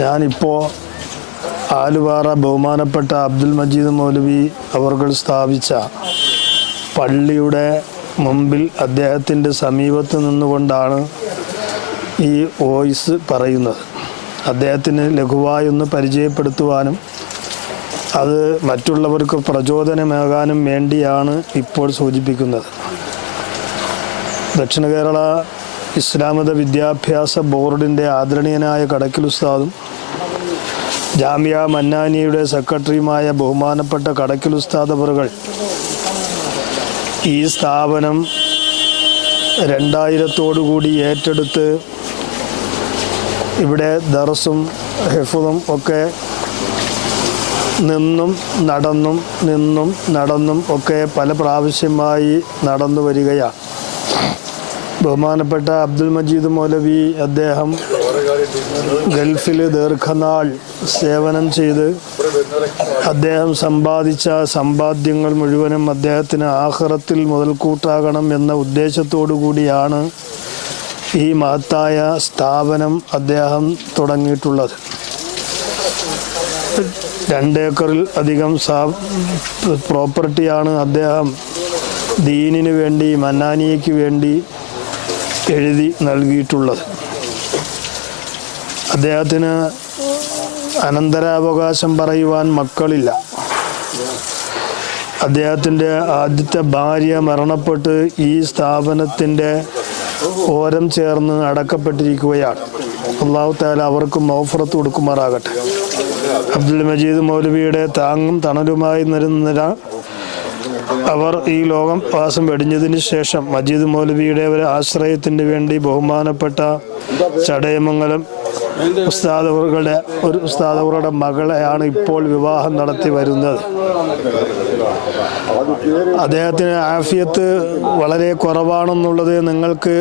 ഞാനിപ്പോൾ ആലുവാറ ബഹുമാനപ്പെട്ട അബ്ദുൽ മജീദ് മൗലവി അവർകൾ സ്ഥാപിച്ച പള്ളിയുടെ മുമ്പിൽ അദ്ദേഹത്തിൻ്റെ സമീപത്ത് നിന്നുകൊണ്ടാണ് ഈ വോയിസ് പറയുന്നത്. അദ്ദേഹത്തിന് ലഘുവായൊന്ന് പരിചയപ്പെടുത്തുവാനും അത് മറ്റുള്ളവർക്ക് പ്രചോദനമാകാനും വേണ്ടിയാണ് ഇപ്പോൾ സൂചിപ്പിക്കുന്നത്. ദക്ഷിണ കേരള ഇസ്ലാമത വിദ്യാഭ്യാസ ബോർഡിൻ്റെ ആദരണീയനായ കടക്കൽ ഉസ്താദും ജാമിയ മന്നാനിയുടെ സെക്രട്ടറിയുമായ ബഹുമാനപ്പെട്ട കടക്കൽ ഉസ്താദ് അവറുകൾ ഈ സ്ഥാപനം 2000 ഏറ്റെടുത്ത് ഇവിടെ ദർസും ഹിഫ്ളും ഒക്കെ നിന്നും നടന്നും ഒക്കെ പല പ്രാവശ്യമായി നടന്നു വരികയാണ്. ബഹുമാനപ്പെട്ട അബ്ദുൽ മജീദ് മൗലവി അദ്ദേഹം ഗൾഫിൽ ദീർഘനാൾ സേവനം ചെയ്ത് അദ്ദേഹം സമ്പാദിച്ച സമ്പാദ്യങ്ങൾ മുഴുവനും അദ്ദേഹത്തിന് ആഖിറത്തിൽ മുതൽക്കൂട്ടാകണം എന്ന ഉദ്ദേശത്തോടു കൂടിയാണ് ഈ മഹത്തായ സ്ഥാപനം അദ്ദേഹം തുടങ്ങിയിട്ടുള്ളത്. 2 ഏക്കറിൽ അധികം പ്രോപ്പർട്ടിയാണ് അദ്ദേഹം ദീനിന് വേണ്ടി മന്നാനിയയ്ക്ക് വേണ്ടി എഴുതി നൽകിയിട്ടുള്ളത്. അദ്ദേഹത്തിന് അനന്തരാവകാശം പറയുവാൻ മക്കളില്ല. അദ്ദേഹത്തിൻ്റെ ആദ്യത്തെ ഭാര്യ മരണപ്പെട്ട് ഈ സ്ഥാപനത്തിൻ്റെ ഓരം ചേർന്ന് അടക്കപ്പെട്ടിരിക്കുകയാണ്. അല്ലാഹു തആല അവർക്ക് മഗ്ഫിറത്ത് കൊടുക്കുമാറാകട്ടെ. അബ്ദുൽ മജീദ് മൗലവിയുടെ താങ്ങും തണലുമായി നിരന്തര അവർ ഈ ലോകം വാസം വെടിഞ്ഞതിന് ശേഷം മജീദ് മൗലവിയുടെ ഒരു ആശ്രയത്തിന് വേണ്ടി ബഹുമാനപ്പെട്ട ചടയമംഗലം ഉസ്താദവറുടെ മകളെയാണ് ഇപ്പോൾ വിവാഹം നടത്തി വരുന്നത്. അദ്ദേഹത്തിന് ആഫിയത്ത് വളരെ കുറവാണെന്നുള്ളത് നിങ്ങൾക്ക്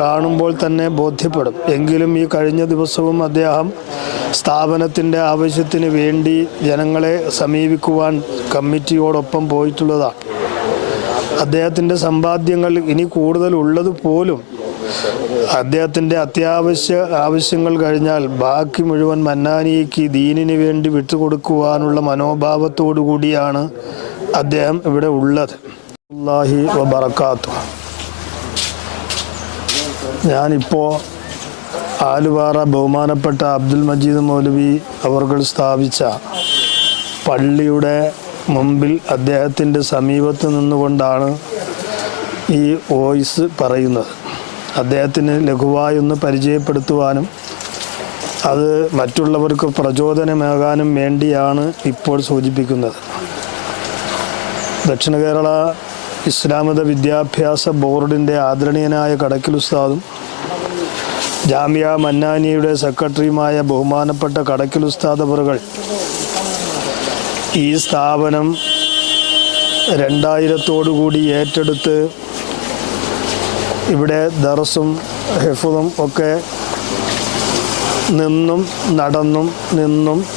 കാണുമ്പോൾ തന്നെ ബോധ്യപ്പെടും. എങ്കിലും ഈ കഴിഞ്ഞ ദിവസവും അദ്ദേഹം സ്ഥാപനത്തിൻ്റെ ആവശ്യത്തിന് വേണ്ടി ജനങ്ങളെ സമീപിക്കുവാൻ കമ്മിറ്റിയോടൊപ്പം പോയിട്ടുള്ളതാണ്. അദ്ദേഹത്തിൻ്റെ സമ്പാദ്യങ്ങൾ ഇനി കൂടുതൽ ഉള്ളത് പോലും അദ്ദേഹത്തിൻ്റെ ആവശ്യങ്ങൾ കഴിഞ്ഞാൽ ബാക്കി മുഴുവൻ മന്നാനിക്ക് ദീനിന് വേണ്ടി വിട്ടുകൊടുക്കുവാനുള്ള മനോഭാവത്തോടു കൂടിയാണ് അദ്ദേഹം ഇവിടെ ഉള്ളത്. അല്ലാഹി വബറകാതുഹു. ഞാനിപ്പോൾ ആലുവാറ ബഹുമാനപ്പെട്ട അബ്ദുൽ മജീദ് മൗലവി അവർകൾ സ്ഥാപിച്ച പള്ളിയുടെ മുമ്പിൽ അദ്ദേഹത്തിൻ്റെ സമീപത്ത് നിന്നുകൊണ്ടാണ് ഈ വോയിസ് പറയുന്നത്. അദ്ദേഹത്തിന് ലഘുവായൊന്ന് പരിചയപ്പെടുത്തുവാനും അത് മറ്റുള്ളവർക്ക് പ്രചോദനമാകാനും വേണ്ടിയാണ് ഇപ്പോൾ സൂചിപ്പിക്കുന്നത്. ദക്ഷിണ കേരള ഇസ്ലാമത വിദ്യാഭ്യാസ ബോർഡിൻ്റെ ആദരണീയനായ കടക്കൽ ഉസ്താദും ജാമിയ മന്നാനിയുടെ സെക്രട്ടറിയുമായ ബഹുമാനപ്പെട്ട കടക്കൽ ഉസ്താദ് അവറുകൾ ഈ സ്ഥാപനം 2000 ഏറ്റെടുത്ത് ഇവിടെ ദർസും ഹിഫ്ളും ഒക്കെ നിന്നും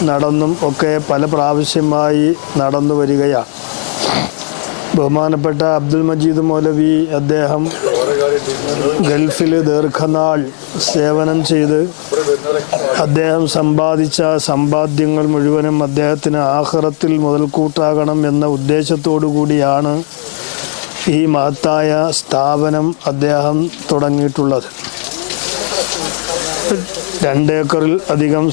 നടന്നും ഒക്കെ പല പ്രാവശ്യമായി നടന്നു വരികയാണ്. ബഹുമാനപ്പെട്ട അബ്ദുൽ മജീദ് മൗലവി അദ്ദേഹം ഗൾഫിൽ ദീർഘനാൾ സേവനം ചെയ്ത് അദ്ദേഹം സമ്പാദിച്ച സമ്പാദ്യങ്ങൾ മുഴുവനും അദ്ദേഹത്തിന് ആഖിറത്തിൽ മുതൽക്കൂട്ടാകണം എന്ന ഉദ്ദേശത്തോടു കൂടിയാണ് ഈ മഹത്തായ സ്ഥാപനം അദ്ദേഹം തുടങ്ങിയിട്ടുള്ളത്. 2 ഏക്കറിൽ അധികം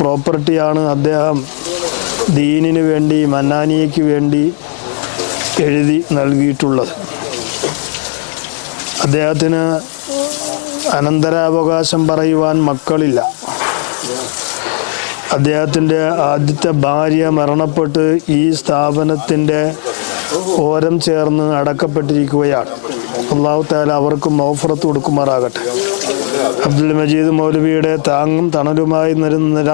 പ്രോപ്പർട്ടിയാണ് അദ്ദേഹം ദീനിന് വേണ്ടി മന്നാനിയയ്ക്ക് വേണ്ടി എഴുതി നൽകിയിട്ടുള്ളത്. അദ്ദേഹത്തിന് അനന്തരാവകാശം പറയുവാൻ മക്കളില്ല. അദ്ദേഹത്തിൻ്റെ ആദ്യത്തെ ഭാര്യ മരണപ്പെട്ട് ഈ സ്ഥാപനത്തിൻ്റെ ഓരം ചേർന്ന് അടക്കപ്പെട്ടിരിക്കുകയാണ്. അല്ലാഹു തആല അവർക്ക് മഗ്ഫിറത്ത് കൊടുക്കുമാറാകട്ടെ. അബ്ദുൽ മജീദ് മൗലവിയുടെ താങ്ങും തണലുമായി നിരന്തര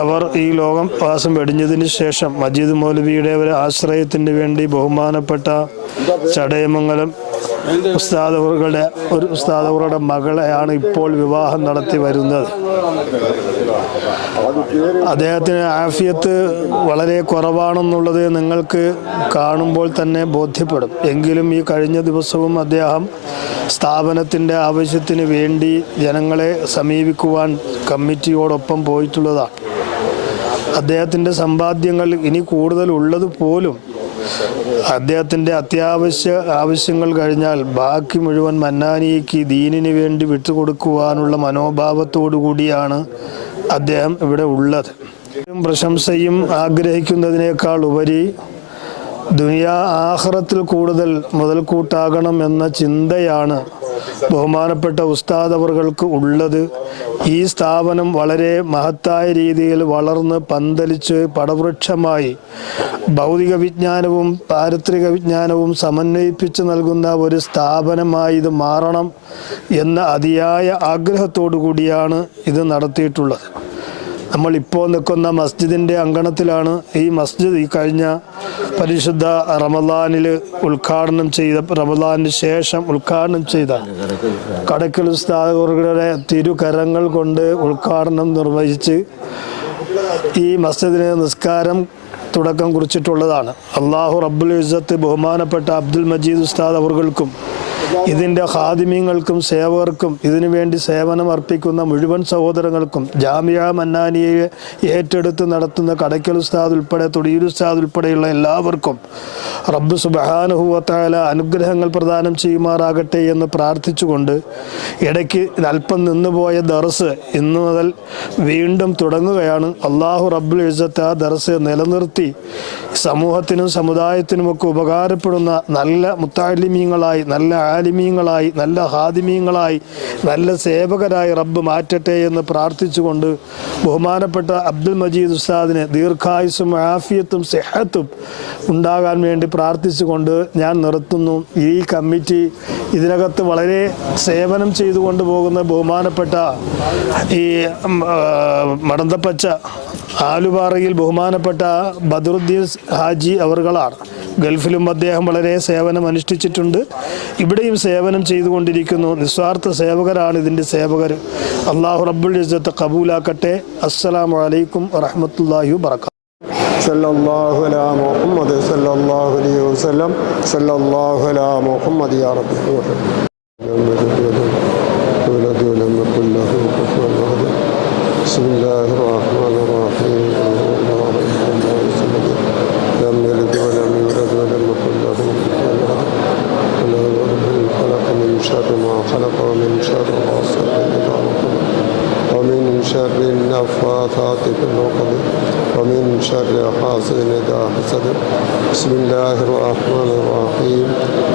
അവർ ഈ ലോകം വാസം വെടിഞ്ഞതിന് ശേഷം മജീദ് മൗലവിയുടെ ഒരു ആശ്രയത്തിന് വേണ്ടി ബഹുമാനപ്പെട്ട ചടയമംഗലം ഉസ്താദവറുടെ മകളെയാണ് ഇപ്പോൾ വിവാഹം നടത്തി വരുന്നത്. അദ്ദേഹത്തിന് ആഫിയത്ത് വളരെ കുറവാണെന്നുള്ളത് നിങ്ങൾക്ക് കാണുമ്പോൾ തന്നെ ബോധ്യപ്പെടും. എങ്കിലും ഈ കഴിഞ്ഞ ദിവസവും അദ്ദേഹം സ്ഥാപനത്തിൻ്റെ ആവശ്യത്തിന് വേണ്ടി ജനങ്ങളെ സമീപിക്കുവാൻ കമ്മിറ്റിയോടൊപ്പം പോയിട്ടുള്ളതാണ്. അദ്ദേഹത്തിൻ്റെ സമ്പാദ്യങ്ങൾ ഇനി കൂടുതൽ ഉള്ളത് പോലും അദ്ദേഹത്തിൻ്റെ അത്യാവശ്യ ആവശ്യങ്ങൾ കഴിഞ്ഞാൽ ബാക്കി മുഴുവൻ മന്നാനിക്ക് ദീനിന് വേണ്ടി വിട്ടുകൊടുക്കുവാനുള്ള മനോഭാവത്തോടു കൂടിയാണ് അദ്ദേഹം ഇവിടെ ഉള്ളത്. പ്രശംസയും ആഗ്രഹിക്കുന്നതിനേക്കാൾ ഉപരി ആഖിറത്തിൽ കൂടുതൽ മുതൽക്കൂട്ടാകണം എന്ന ചിന്തയാണ് ബഹുമാനപ്പെട്ട ഉസ്താദ് അവർക്ക് ഉള്ളത്. ഈ സ്ഥാപനം വളരെ മഹത്തായ രീതിയിൽ വളർന്ന് പന്തലിച്ച് പടവൃക്ഷമായി ഭൗതിക വിജ്ഞാനവും പാരിത്രിക വിജ്ഞാനവും സമന്വയിപ്പിച്ച് നൽകുന്ന ഒരു സ്ഥാപനമായി ഇത് മാറണം എന്ന അതിയായ ആഗ്രഹത്തോടു കൂടിയാണ് ഇത് നടത്തിയിട്ടുള്ളത്. നമ്മളിപ്പോൾ നിൽക്കുന്ന മസ്ജിദിൻ്റെ അങ്കണത്തിലാണ് ഈ മസ്ജിദ് ഈ കഴിഞ്ഞ പരിശുദ്ധ റമദാനിൽ റമദാനിന് ശേഷം ഉദ്ഘാടനം ചെയ്ത കടക്കൽ ഉസ്താദുകളുടെ തിരുകരങ്ങൾ കൊണ്ട് ഉദ്ഘാടനം നിർവഹിച്ച് ഈ മസ്ജിദിന് നിസ്കാരം തുടക്കം കുറിച്ചിട്ടുള്ളതാണ്. അള്ളാഹു റബ്ബുൽ ഇസ്സത്ത് ബഹുമാനപ്പെട്ട അബ്ദുൽ മജീദ് ഉസ്താദ് അവർക്കും ഇതിൻ്റെ ഖാദിമീങ്ങൾക്കും സേവകർക്കും ഇതിനു വേണ്ടി സേവനം അർപ്പിക്കുന്ന മുഴുവൻ സഹോദരങ്ങൾക്കും ജാമിയ മന്നാനിയെ ഏറ്റെടുത്ത് നടത്തുന്ന കടയ്ക്കൽ ഉസ്താദ് ഉൾപ്പെടെ തൊടിയൂർ ഉസ്താദ് ഉൾപ്പെടെയുള്ള എല്ലാവർക്കും റബ്ബ് സുബ്ഹാനഹു വ തആല അനുഗ്രഹങ്ങൾ പ്രദാനം ചെയ്യുമാറാകട്ടെ എന്ന് പ്രാർത്ഥിച്ചുകൊണ്ട് ഇടയ്ക്ക് അല്പം നിന്നുപോയ ദർസ് ഇന്നു മുതൽ വീണ്ടും തുടങ്ങുകയാണ്. അള്ളാഹു റബ്ബുൽ ഇസ്സത്ത് ആ ദർസ് നിലനിർത്തി സമൂഹത്തിനും സമുദായത്തിനുമൊക്കെ ഉപകാരപ്പെടുന്ന നല്ല മുത്തഅല്ലിമീങ്ങളായി, നല്ല ആലിമീങ്ങളായി, നല്ല ഹാദിമീങ്ങളായി, നല്ല സേവകരായി റബ്ബ് മാറ്റട്ടെ എന്ന് പ്രാർത്ഥിച്ചുകൊണ്ട് ബഹുമാനപ്പെട്ട അബ്ദുൽ മജീദ് ഉസ്താദിന് ദീർഘായുസ്സും ആഫിയത്തും സിഹത്തും ഉണ്ടാകാൻ വേണ്ടി പ്രാർത്ഥിച്ചുകൊണ്ട് ഞാൻ നിർത്തുന്നു. ഈ കമ്മിറ്റി ഇതിനകത്ത് വളരെ സേവനം ചെയ്തുകൊണ്ട് പോകുന്ന ബഹുമാനപ്പെട്ട ഈ മടന്തപ്പച്ച ആലുപാറയിൽ ബഹുമാനപ്പെട്ട ബദറുദ്ദീൻ ഹാജി അവർകളാണ്. ഗൾഫിലും അദ്ദേഹം വളരെ സേവനം അനുഷ്ഠിച്ചിട്ടുണ്ട്. ഇവിടെയും സേവനം ചെയ്തുകൊണ്ടിരിക്കുന്നു. നിസ്വാർത്ഥ സേവകരാണ് ഇതിൻ്റെ സേവകർ. അള്ളാഹു റബ്ബുൽ ഇസ്സത്ത് ഖബൂലാക്കട്ടെ. അസ്സലാമു അലൈക്കും വറഹ്മത്തുള്ളാഹി വബറകാതുഹു. സല്ലല്ലാഹു അലാ മുഹമ്മദ് സല്ലല്ലാഹു അലൈഹി വസല്ലം സല്ലല്ലാഹു അലാ മുഹമ്മദ് യാ റബ്ബി ബിസ്മില്ലാഹിർ റഹ്മാനിർ റഹീം ലം യലിദ് വലം യൂലദ് വലം യകുൽ ലഹു കുഫുവൻ അഹദ് ഖലഖ മിൻ ശർരി മാ ഖലഖ വമിൻ ശർരി ഹാസിദിൻ ഇദാ വഖബ വമിൻ ശർരി النفاثات في العقد ومن شر حاسد إذا حسد بسم الله الرحمن الرحيم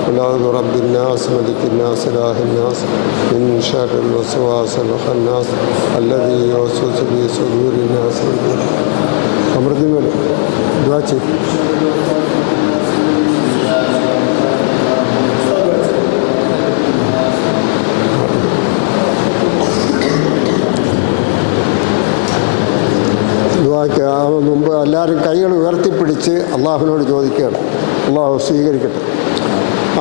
قل أعوذ برب الناس ملك الناس إله الناس من شر الوسواس الخناس الذي يوسوس في صدور الناس. അമൃതമേൽ ദുആ ചെയ്യ്. മുമ്പ് എല്ലാവരും കൈകൾ ഉയർത്തിപ്പിടിച്ച് അള്ളാഹുവിനോട് ചോദിക്കുകയാണ്. അള്ളാഹു സ്വീകരിക്കട്ടെ.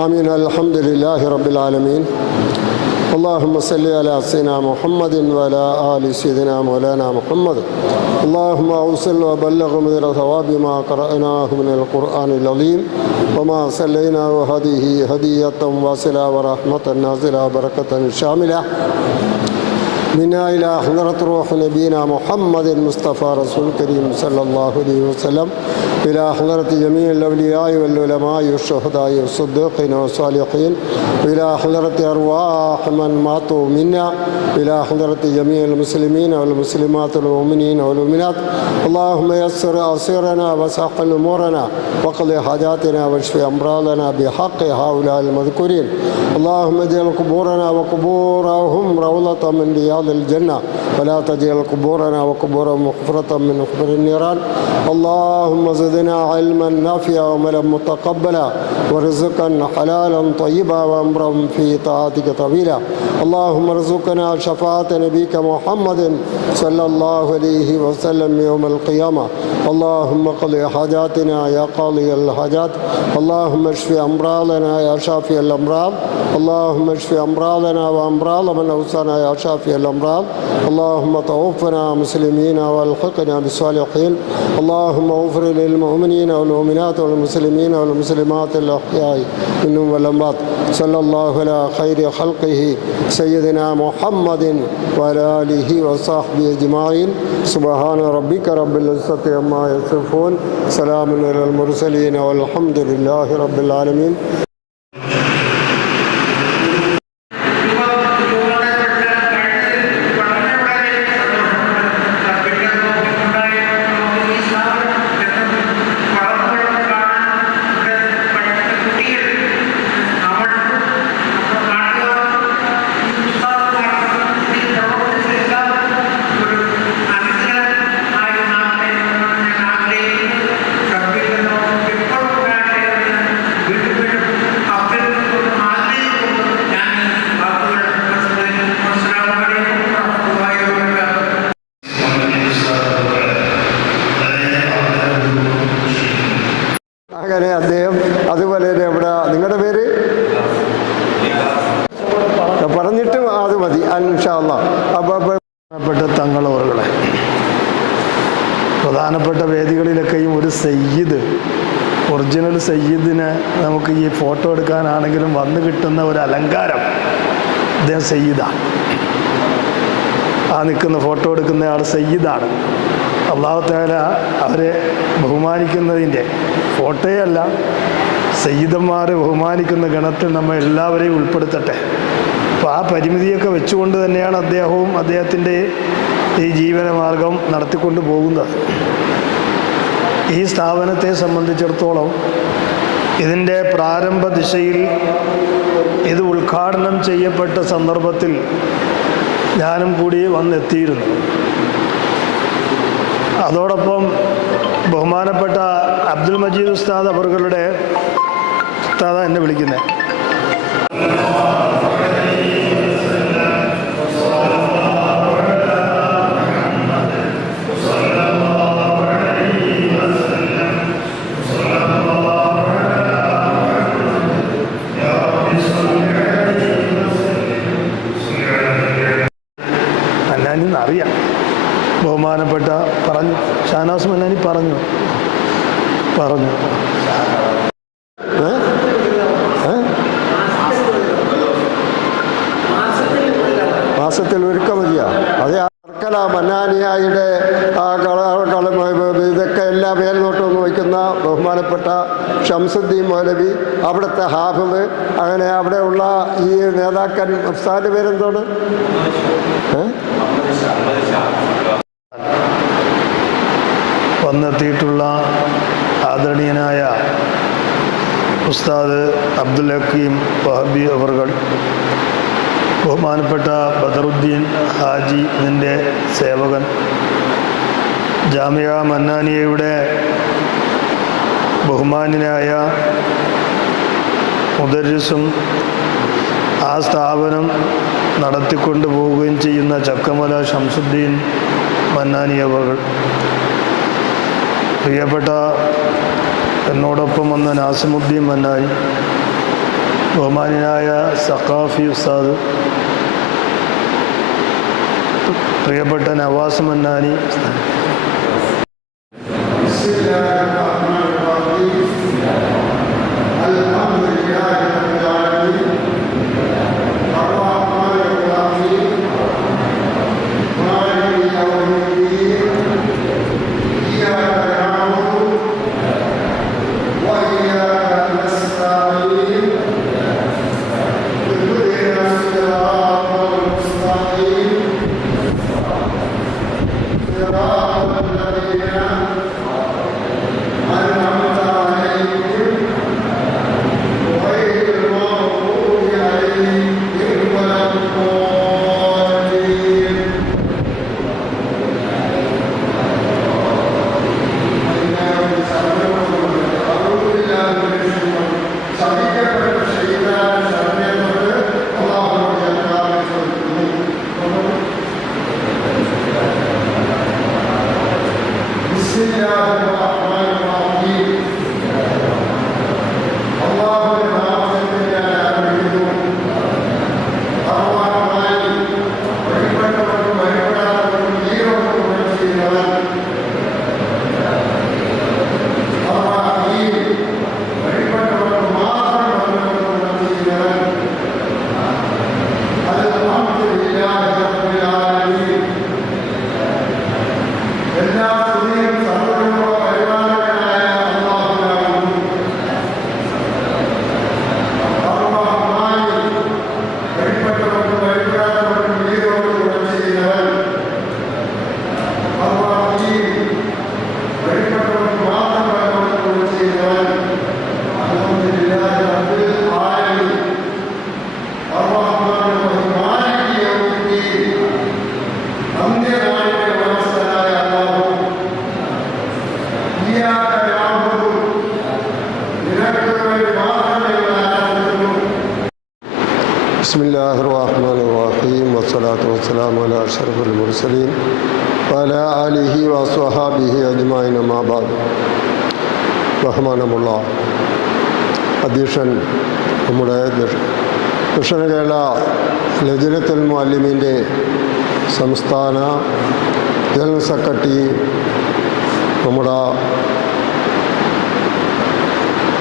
ആമീൻ. അൽഹംദുലില്ലാഹി റബ്ബിൽ ആലമീൻ. اللهم صل على سيدنا محمد وعلى آل سيدنا مولانا محمد. اللهم أوصل وبلغ من ثواب ما قرأناه من القرآن العظيم وما صليناه هذه هدية واصلة ورحمة نازلة بركة شاملة منا إلى حضرة روح نبينا محمد المصطفى رسول الكريم صلى الله عليه وسلم إلى حضرة جميع الأولياء والعلماء والشهداء والصديقين والصالحين إلى حضرة أرواح من ماتوا منا إلى حضرة جميع المسلمين والمسلمات والمؤمنين والمؤمنات. اللهم يسر أسيرنا وسهل أمورنا وقض حاجاتنا واشف أمراضنا بحق هؤلاء المذكورين. اللهم اجعل قبورنا وقبورهم روضة من رياض الجنة ولا تجعل قبورنا وقبورهم حفرة من حفر النيران. اللهم زد وزدنا علما نافعا وعملا متقبلا ورزقا حلالا طيبا وأمرا في طاعتك طويلا. اللهم ارزقنا شفاعة نبيك محمد صلى الله عليه وسلم يوم القيامة. اللهم اقض حاجاتنا يا قاضي الحاجات. اللهم اشف أمراضنا يا شافي الأمراض. اللهم اشف أمراضنا وأمراض من أوصانا يا شافي الأمراض. اللهم توفنا مسلمين والحقنا بالصالحين. اللهم اغفر للمؤمنين والمؤمنات والمسلمين والمسلمات الأحياء منهم والأموات. صلى الله على خير خلقه سيدنا محمد وعلى آله وصحبه أجمعين. سبحان ربك رب العزة عما يصفون. سلام على المرسلين والحمد لله رب العالمين. അങ്ങനെ അദ്ദേഹം അതുപോലെ ഇവിടെ നിങ്ങളുടെ പേര് പറഞ്ഞിട്ട് അത് മതി ഇൻഷാ അല്ലാഹ്. അപ്പോൾ പ്രധാനപ്പെട്ട തങ്ങളവറുകളെ പ്രധാനപ്പെട്ട വേദികളിലൊക്കെയും ഒരു സയ്യിദ്, ഒറിജിനൽ സയ്യിദിനെ നമുക്ക് ഈ ഫോട്ടോ എടുക്കാനാണെങ്കിലും വന്നു കിട്ടുന്ന ഒരു അലങ്കാരം അദ്ദേഹം സയ്യിദാണ്. ആ നിൽക്കുന്ന ഫോട്ടോ എടുക്കുന്ന ആൾ സയ്യിദാണ്. അല്ലാഹു തആല അവരെ ബഹുമാനിക്കുന്നതിൻ്റെ ഫോട്ടോയല്ല, സയ്യിദന്മാരെ ബഹുമാനിക്കുന്ന ഗണത്തിൽ നമ്മൾ എല്ലാവരെയും ഉൾപ്പെടുത്തട്ടെ. അപ്പോൾ ആ പരിമിതിയൊക്കെ വെച്ചുകൊണ്ട് തന്നെയാണ് അദ്ദേഹവും അദ്ദേഹത്തിൻ്റെ ഈ ജീവനമാർഗം നടത്തിക്കൊണ്ട് പോകുന്നത്. ഈ സ്ഥാപനത്തെ സംബന്ധിച്ചിടത്തോളം ഇതിൻ്റെ പ്രാരംഭ ദിശയിൽ ഇത് ഉദ്ഘാടനം ചെയ്യപ്പെട്ട സന്ദർഭത്തിൽ ഞാനും കൂടി വന്നെത്തിയിരുന്നു. അതോടൊപ്പം ബഹുമാനപ്പെട്ട അബ്ദുൽ മജീദ് ഉസ്താദ് അവരുടെ ഉസ്താദ എന്നെ വിളിക്കുന്നത്. അറിയാം ബഹുമാനപ്പെട്ട ഷാനാസ് മന്നാനി പറഞ്ഞു മാസത്തിൽ ഒരുക്കം മതിയാ. അതേ വർക്കല മന്നാനിയായുടെ ഇതൊക്കെ എല്ലാ മേൽനോട്ടവും വയ്ക്കുന്ന ബഹുമാനപ്പെട്ട ഷംസുദ്ദീൻ മൗലവി, അവിടുത്തെ ഹാഫിദ്, അങ്ങനെ അവിടെയുള്ള ഈ നേതാക്കൻ ഉസ്താദിൻ്റെ പേരെന്താണ്? വന്നെത്തിയിട്ടുള്ള ആദരണീയനായ ഉസ്താദ് അബ്ദുൽ ഹക്കീം വഹബി അവർകൾ, ബഹുമാനപ്പെട്ട ബദറുദ്ദീൻ ഹാജി ഇതിൻ്റെ സേവകൻ, ജാമിയ മന്നാനിയയുടെ ബഹുമാന്യനായ മുദരിസും ആ സ്ഥാപനം നടത്തിക്കൊണ്ടു പോവുകയും ചെയ്യുന്ന ചക്കമല ഷംസുദ്ദീൻ മന്നാനി അവർകൾ, പ്രിയപ്പെട്ട എന്നോടൊപ്പം വന്ന നാസിമുദ്ദീൻ മന്നാനി, ബഹുമാന്യനായ സഖാഫി ഉസ്താദ്, പ്രിയപ്പെട്ട നവാസ് മന്നാനി, صراط ബിസ്മില്ലാഹിർ റഹ്മാനിർ റഹീം വസ്സലാത്തു വസ്സലാമു അലാ അഷ്റഫിൽ മുർസലീൻ വഅലാ ആലിഹി വസ്വഹാബിഹി അജ്മഈൻ അമ്മാ ബഅദ്. ബഹുമാനമുള്ള അധ്യക്ഷൻ, നമ്മുടെ ദക്ഷിണ കേരള ലജ്നത്തുൽ മുഅല്ലിമീൻ്റെ സംസ്ഥാന ജനറൽ സെക്രട്ടറി, നമ്മുടെ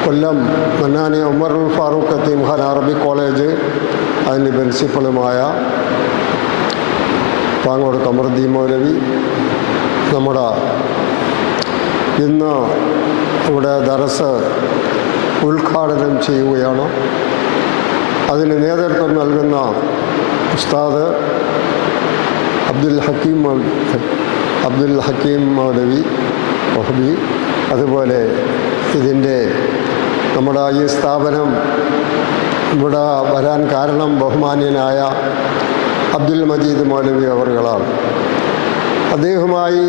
കൊല്ലം മന്നാനി ഉമറുൽ ഫാറൂഖ് യതീംഖാന അറബിക് കോളേജ് അതിൻ്റെ പ്രിൻസിപ്പളുമായ പാങ്ങോട് കമറുദ്ദീൻ മൗലവി, നമ്മുടെ ഇന്ന് ഇവിടെ ദറസ് ഉദ്ഘാടനം ചെയ്യുകയാണ്. അതിന് നേതൃത്വം നൽകുന്ന ഉസ്താദ് അബ്ദുൽ ഹക്കീം മൗലവി വഹബി, അതുപോലെ ഇതിൻ്റെ നമ്മുടെ ഈ സ്ഥാപനം ഇവിടെ വരാൻ കാരണം ബഹുമാന്യനായ അബ്ദുൽ മജീദ് മൗലവി അവറുകളാണ്. അദ്ദേഹവുമായി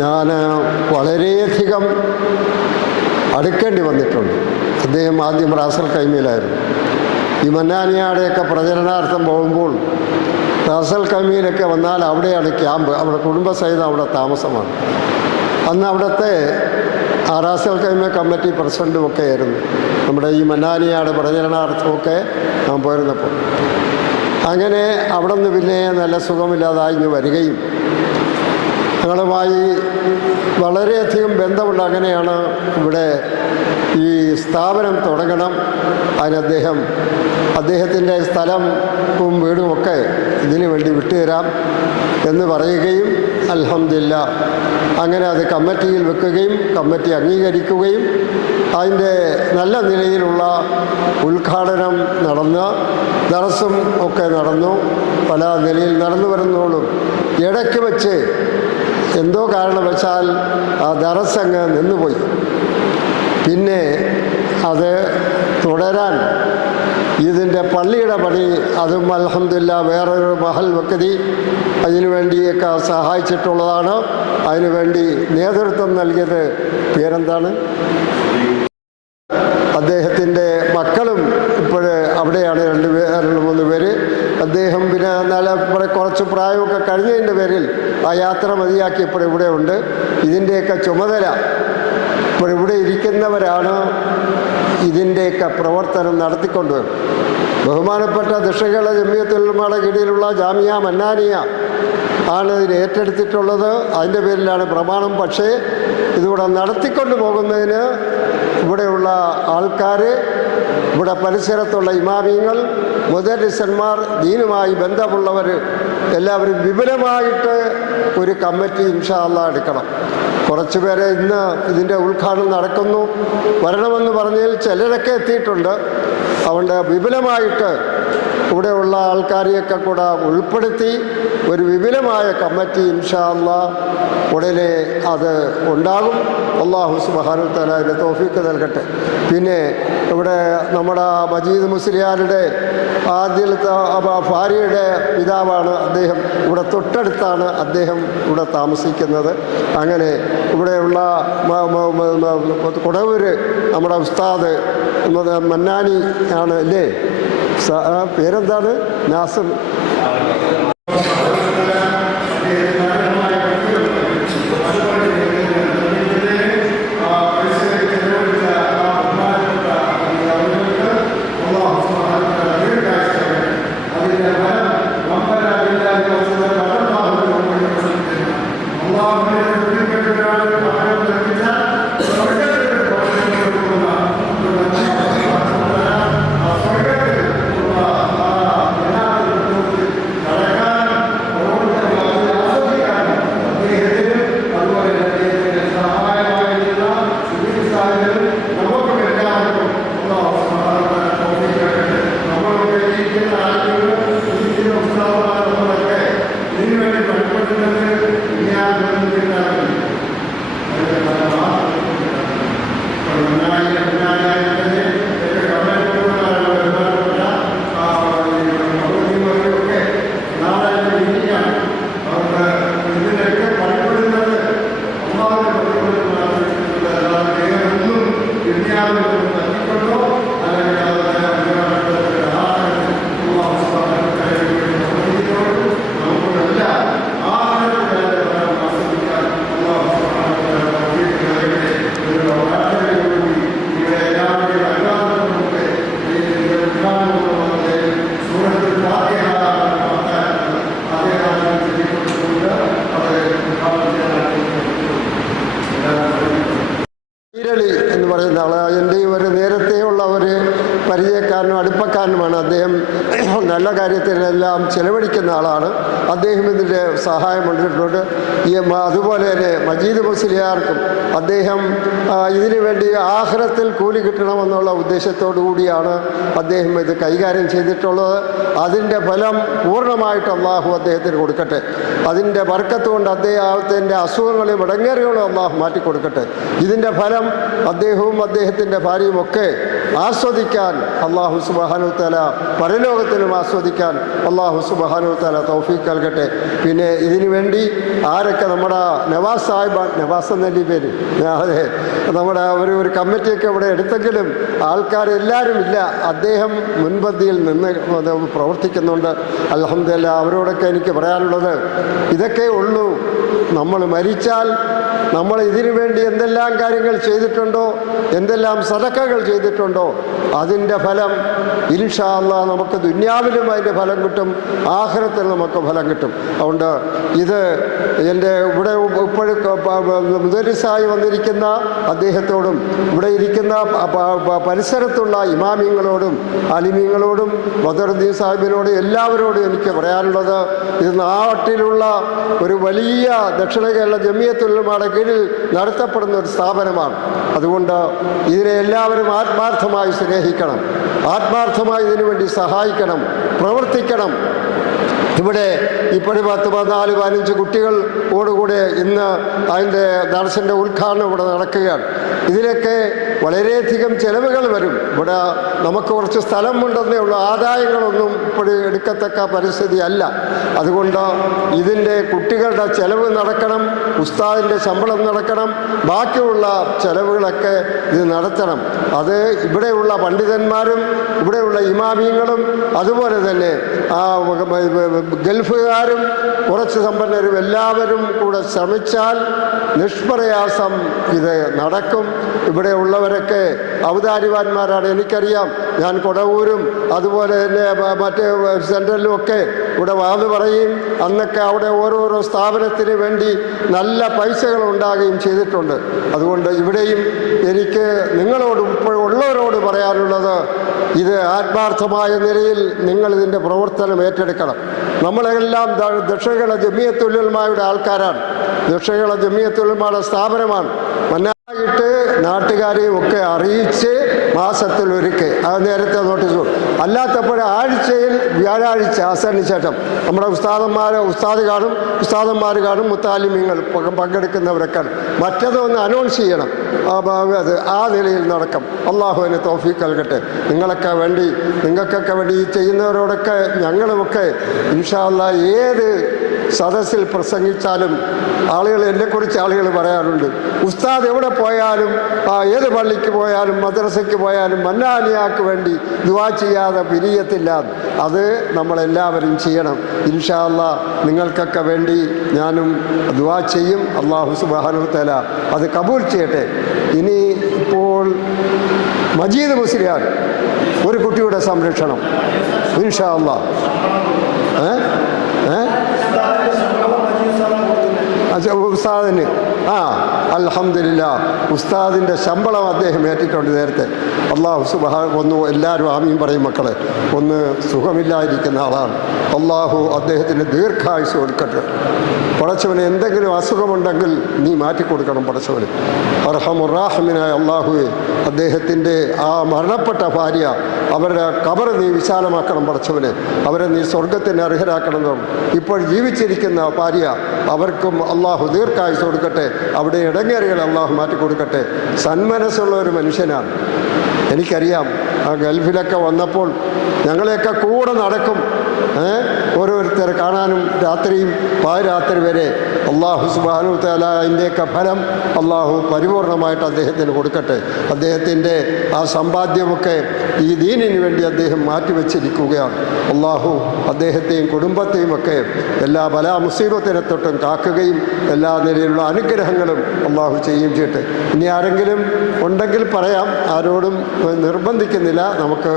ഞാൻ വളരെയധികം അടുക്കേണ്ടി വന്നിട്ടുണ്ട്. അദ്ദേഹം ആദ്യം റാസൽ കൈമയിലായിരുന്നു. ഈ മന്നാനിയാടെയൊക്കെ പ്രചരണാർത്ഥം പോകുമ്പോൾ റാസൽ കൈമയിലൊക്കെ വന്നാൽ അവിടെയാണ് ക്യാമ്പ്, അവിടെ കുടുംബസഹിതം അവിടെ താമസമാണ്. അന്ന് അവിടുത്തെ ആ റാസൽ കൈമ കമ്മിറ്റി പ്രസിഡൻറ്റും ഒക്കെ ആയിരുന്നു. നമ്മുടെ ഈ മന്നാനിയാട് പ്രചരണാർത്ഥമൊക്കെ നാം പോയിരുന്നപ്പോൾ അങ്ങനെ അവിടെ നിന്ന് പിന്നെ നല്ല സുഖമില്ലാതായി ഇങ്ങ് വരികയും ഞങ്ങളുമായി വളരെയധികം ബന്ധമുണ്ട്. അങ്ങനെയാണ് ഇവിടെ ഈ സ്ഥാപനം തുടങ്ങണം, അതിന് അദ്ദേഹത്തിൻ്റെ സ്ഥലവും വീടുമൊക്കെ ഇതിനു വേണ്ടി വിട്ടുതരാം എന്ന് പറയുകയും അൽഹംദുലില്ലാ അങ്ങനെ അത് കമ്മിറ്റിയിൽ വെക്കുകയും കമ്മിറ്റി അംഗീകരിക്കുകയും അതിൻ്റെ നല്ല നിലയിലുള്ള ഉദ്ഘാടനം നടന്ന് ദറസും ഒക്കെ നടന്നു. പല നിലയിൽ നടന്നു വരുന്നോളും ഇടയ്ക്ക് വെച്ച് എന്തോ കാരണവശാൽ ആ ദറസ് അങ്ങ് നിന്നുപോയി. പിന്നെ അത് തുടരാൻ ഇതിൻ്റെ പള്ളിയുടെ പണി അതും അൽഹംദുലില്ലാ വേറൊരു മഹൽ വക്കതി അതിനുവേണ്ടിയൊക്കെ സഹായിച്ചിട്ടുള്ളതാണ്. അതിനുവേണ്ടി നേതൃത്വം നൽകിയത് പേരെന്താണ്, അദ്ദേഹത്തിൻ്റെ മക്കളും ഇപ്പോഴ് അവിടെയാണ്, 2-3 പേര്. അദ്ദേഹം പിന്നെ നല്ല കുറച്ച് പ്രായമൊക്കെ കഴിഞ്ഞതിൻ്റെ പേരിൽ ആ യാത്ര മതിയാക്കി ഇവിടെ ഉണ്ട്. ഇതിൻ്റെയൊക്കെ ചുമതല ഇവിടെ ഇരിക്കുന്നവരാണ് ഇതിൻ്റെയൊക്കെ പ്രവർത്തനം നടത്തിക്കൊണ്ടുവരും. ബഹുമാനപ്പെട്ട ദക്ഷിണ ജമിയത്തുൽ ഉലമയുടെ കീഴിലുള്ള ജാമിയ മന്നാനിയ ആണ് ഇതിന് ഏറ്റെടുത്തിട്ടുള്ളത്. അതിൻ്റെ പേരിലാണ് പ്രമാണം. പക്ഷേ ഇതിവിടെ നടത്തിക്കൊണ്ടു പോകുന്നതിന് ഇവിടെയുള്ള ആൾക്കാർ, ഇവിടെ പരിസരത്തുള്ള ഇമാമിയങ്ങൾ, മുദരിസന്മാർ, ദീനുമായി ബന്ധമുള്ളവർ എല്ലാവരും വിപുലമായിട്ട് ഒരു കമ്മിറ്റി ഇൻഷാ അല്ലാഹ് എടുക്കണം. കുറച്ച് പേരെ ഇന്ന് ഇതിൻ്റെ ഉദ്ഘാടനം നടക്കുന്നു വരണമെന്ന് പറഞ്ഞതിൽ ചിലരൊക്കെ എത്തിയിട്ടുണ്ട്. അതുകൊണ്ട് വിപുലമായിട്ട് ഇവിടെയുള്ള ആൾക്കാരെയൊക്കെ കൂടെ ഉൾപ്പെടുത്തി ഒരു വിപുലമായ കമ്മിറ്റി ഇൻഷാ അല്ലാഹ് ഉടനെ അത് ഉണ്ടാകും. അല്ലാഹു സുബ്ഹാനഹു വ തആല അതിന് തൗഫീഖ് നൽകട്ടെ. പിന്നെ ഇവിടെ നമ്മുടെ മജീദ് മുസ്ലിയാരുടെ ആദ്യത്തെ ഭാര്യയുടെ പിതാവാണ് അദ്ദേഹം. ഇവിടെ തൊട്ടടുത്താണ് അദ്ദേഹം ഇവിടെ താമസിക്കുന്നത്. അങ്ങനെ ഇവിടെയുള്ള കൊടവൂര് നമ്മുടെ ഉസ്താദ് മന്നാനി ആണ് അല്ലേ, പേരെന്താണ്, നാസിർ. ചെറുപ്പക്കാരനുമാണ്. അദ്ദേഹം നല്ല കാര്യത്തിനെല്ലാം ചെലവഴിക്കുന്ന ആളാണ്. അദ്ദേഹം ഇതിൻ്റെ സഹായം കൊണ്ടിട്ടുണ്ട്. അതുപോലെ തന്നെ മജീദ് മുസ്ലിയാർക്കും അദ്ദേഹം ഇതിനു വേണ്ടി ആഖിറത്തിൽ കൂലി കിട്ടണമെന്നുള്ള ഉദ്ദേശത്തോടു കൂടിയാണ് അദ്ദേഹം ഇത് കൈകാര്യം ചെയ്തിട്ടുള്ളത്. അതിൻ്റെ ഫലം പൂർണ്ണമായിട്ട് അള്ളാഹു അദ്ദേഹത്തിന് കൊടുക്കട്ടെ. അതിൻ്റെ ബർക്കത്ത് കൊണ്ട് അദ്ദേഹത്തിൻ്റെ അസുഖങ്ങളെയും ഇടങ്ങേറുകളും അള്ളാഹു മാറ്റിക്കൊടുക്കട്ടെ. ഇതിൻ്റെ ഫലം അദ്ദേഹവും അദ്ദേഹത്തിൻ്റെ ഭാര്യയും ഒക്കെ ആസ്വദിക്കാൻ അള്ളാഹു സുബ്ഹാനഹു തആല, പരലോകത്തിലും ആസ്വദിക്കാൻ അള്ളാഹു സുബ്ഹാനഹു തആല തൗഫീഖ് നൽകട്ടെ. പിന്നെ ഇതിനു വേണ്ടി ആരൊക്കെ നമ്മുടെ നവാസ് സാഹിബ്, നവാസ് എന്നല്ലേ പേര്, അതെ, നമ്മുടെ ഒരു കമ്മിറ്റിയൊക്കെ ഇവിടെ എടുത്തെങ്കിലും ആൾക്കാരെല്ലാവരും ഇല്ല. അദ്ദേഹം മുൻപന്തിയിൽ നിന്ന് പ്രവർത്തിക്കുന്നുണ്ട്. അൽഹംദുലില്ലാ. അവരോടൊക്കെ എനിക്ക് പറയാനുള്ളത് ഇതൊക്കെ ഉള്ളൂ. നമ്മൾ മരിച്ചാൽ നമ്മൾ ഇതിനു വേണ്ടി എന്തെല്ലാം കാര്യങ്ങൾ ചെയ്തിട്ടുണ്ടോ, എന്തെല്ലാം സദഖകൾ ചെയ്തിട്ടുണ്ടോ, അതിൻ്റെ ഫലം ഇൻഷാ അല്ലാഹ് നമുക്ക് ദുനിയാവിലും അതിൻ്റെ ഫലം കിട്ടും, ആഖിറത്തിൽ നമുക്ക് ഫലം കിട്ടും. അതുകൊണ്ട് ഇത് എൻ്റെ ഇവിടെ ഇപ്പോഴും മുദരിസായി വന്നിരിക്കുന്ന അദ്ദേഹത്തോടും ഇവിടെ ഇരിക്കുന്ന പരിസരത്തുള്ള ഇമാമിങ്ങളോടും അലിമീങ്ങളോടും ബദറുദ്ദീൻ സാഹിബിനോടും എല്ലാവരോടും എനിക്ക് പറയാനുള്ളത്, ഇത് നാട്ടിലുള്ള ഒരു വലിയ ദക്ഷിണ കേരള ജമിയത്തുൽ ഉലമയുടെ കീഴിൽ നടത്തപ്പെടുന്ന ഒരു സ്ഥാപനമാണ്. അതുകൊണ്ട് ഇതിനെ എല്ലാവരും ആത്മാർത്ഥമായി സ്നേഹിക്കണം, ആത്മാർത്ഥമായി ഇതിനുവേണ്ടി സഹായിക്കണം, പ്രവർത്തിക്കണം. ഇവിടെ ഇപ്പോഴും 10-14-15 കുട്ടികളോടുകൂടെ ഇന്ന് അതിൻ്റെ ദർശൻ്റെ ഉദ്ഘാടനം ഇവിടെ നടക്കുകയാണ്. ഇതിലൊക്കെ വളരെയധികം ചെലവുകൾ വരും. ഇവിടെ നമുക്ക് കുറച്ച് സ്ഥലമുണ്ടെന്നേ ഉള്ളൂ, ആദായങ്ങളൊന്നും ഇപ്പോഴും എടുക്കത്തക്ക പരിസ്ഥിതി അല്ല. അതുകൊണ്ട് ഇതിൻ്റെ കുട്ടികളുടെ ചെലവ് നടക്കണം, ഉസ്താദിൻ്റെ ശമ്പളം നടക്കണം, ബാക്കിയുള്ള ചെലവുകളൊക്കെ ഇത് നടത്തണം. അത് ഇവിടെയുള്ള പണ്ഡിതന്മാരും ഇവിടെയുള്ള ഇമാമിയങ്ങളും അതുപോലെ തന്നെ ഗൾഫുകാരും കുറച്ച് സമ്പന്നരും എല്ലാവരും കൂടെ ശ്രമിച്ചാൽ നിഷ്പ്രയാസം ഇത് നടക്കും. ഇവിടെ ഉള്ളവരൊക്കെ ഔദാര്യവാന്മാരാണ്. എനിക്കറിയാം, ഞാൻ കൊടവൂരും അതുപോലെ തന്നെ മറ്റ് സെൻട്രലിലും ഒക്കെ ഇവിടെ വാത് പറയും. അന്നൊക്കെ അവിടെ ഓരോരോ സ്ഥാപനത്തിന് വേണ്ടി നല്ല പൈസകൾ ഉണ്ടാകുകയും ചെയ്തിട്ടുണ്ട്. അതുകൊണ്ട് ഇവിടെയും എനിക്ക് നിങ്ങളോട് ഉള്ളവരോട് പറയാനുള്ളത്, ഇത് ആത്മാർത്ഥമായ നിലയിൽ നിങ്ങൾ ഇതിൻ്റെ പ്രവർത്തനം ഏറ്റെടുക്കണം. നമ്മളെല്ലാം ദക്ഷിണ ജമിയത്തുൽ ഉലമയുടെ ആൾക്കാരാണ്. ദക്ഷിണ ജമിയത്തുൽ ഉലമയുടെ സ്ഥാപനമാണ്. മന്നായിട്ട് നാട്ടുകാരെയും ഒക്കെ അറിയിച്ച് മാസത്തിൽ ഒരിക്കൽ അത് നേരത്തെ നോട്ടീസ്, അല്ലാത്തപ്പോൾ ആഴ്ചയിൽ വ്യാഴാഴ്ച അസറിന് ശേഷം നമ്മുടെ ഉസ്താദന്മാർ കാണും, മുത്താലിമീങ്ങൾ പങ്കെടുക്കുന്നവരൊക്കെ. മറ്റതൊന്ന് അനൗൺസ് ചെയ്യണം. അത് ആ നിലയിൽ നടക്കും. അള്ളാഹുവിന് തൗഫീഖ് നൽകട്ടെ. നിങ്ങൾക്കൊക്കെ വേണ്ടി ഈ ചെയ്യുന്നവരോടൊക്കെ ഞങ്ങളുമൊക്കെ ഇൻഷാ അല്ലാഹ് ഏത് സദസ്സിൽ പ്രസംഗിച്ചാലും എന്നെക്കുറിച്ച് ആളുകൾ പറയാറുണ്ട്, ഉസ്താദ് എവിടെ പോയാലും ഏത് പള്ളിക്ക് പോയാലും മദ്രസയ്ക്ക് പോയാലും മന്നാനിയാക്ക് വേണ്ടി ദുആ ചെയ്യാതെ പിരിയത്തില്ല. അത് നമ്മളെല്ലാവരും ചെയ്യണം. ഇൻഷാ അല്ലാഹ് നിങ്ങൾക്കൊക്കെ വേണ്ടി ഞാനും ദുആ ചെയ്യും. അല്ലാഹു സുബ്ഹാനഹു തആല അത് കബൂൽ ചെയ്യട്ടെ. ഇനി ഇപ്പോൾ മജീദ് മുസ്ലിയാർ ഒരു കുട്ടിയുടെ സംരക്ഷണം ഇൻഷാ അല്ലാഹ് ഉസ്താദിന് അൽഹംദുലില്ലാ ഉസ്താദിൻ്റെ ശമ്പളം അദ്ദേഹം ഏറ്റിട്ടുണ്ട് നേരത്തെ. അള്ളാഹു സുബ്ഹാനഹു ഒന്ന് എല്ലാവരും ആമീൻ പറയും മക്കളെ. ഒന്ന് സുഖമില്ലാതിരിക്കുന്ന ആളാണ്. അള്ളാഹു അദ്ദേഹത്തിന് ദീർഘായുസ് കൊടുക്കട്ടെ. പടച്ചവന് എന്തെങ്കിലും അസുഖമുണ്ടെങ്കിൽ നീ മാറ്റിക്കൊടുക്കണം പടച്ചവന്. അർഹമുറാഹിമിനായ അള്ളാഹുവെ, അദ്ദേഹത്തിൻ്റെ ആ മരണപ്പെട്ട ഭാര്യ അവരുടെ ഖബർ നീ വിശാലമാക്കണം പടച്ചവനെ. അവരെ നീ സ്വർഗത്തിന് അർഹരാക്കണം. ഇപ്പോൾ ജീവിച്ചിരിക്കുന്ന ഭാര്യ അവർക്കും അള്ളാഹു ദീർഘായുസ് കൊടുക്കട്ടെ. അവിടെ ഇടങ്ങേറികൾ അള്ളാഹു മാറ്റിക്കൊടുക്കട്ടെ. സന്മനസ്സുള്ള ഒരു മനുഷ്യനാണ്. എനിക്കറിയാം, ആ ഗൾഫിലൊക്കെ വന്നപ്പോൾ ഞങ്ങളെയൊക്കെ കൂടെ നടക്കും, ഓരോരുത്തരെ കാണാനും രാത്രിയും പാതിരാത്രി വരെ. അള്ളാഹു സുബ്ഹാനഹു തആല അതിൻ്റെയൊക്കെ ഫലം അള്ളാഹു പരിപൂർണമായിട്ട് അദ്ദേഹത്തിന് കൊടുക്കട്ടെ. അദ്ദേഹത്തിൻ്റെ ആ സമ്പാദ്യമൊക്കെ ഈ ദീനിന് വേണ്ടി അദ്ദേഹം മാറ്റിവെച്ചിരിക്കുകയാണ്. അള്ളാഹു അദ്ദേഹത്തെയും കുടുംബത്തെയും ഒക്കെ എല്ലാ ബലാ മുസീബത്തിനെ തൊട്ടും കാക്കുകയും എല്ലാ നിലയിലുള്ള അനുഗ്രഹങ്ങളും അള്ളാഹു ചെയ്യുകയും ചെയ്യട്ടെ. ഇനി ആരെങ്കിലും ഉണ്ടെങ്കിൽ പറയാം, ആരോടും നിർബന്ധിക്കുന്നില്ല. നമുക്ക്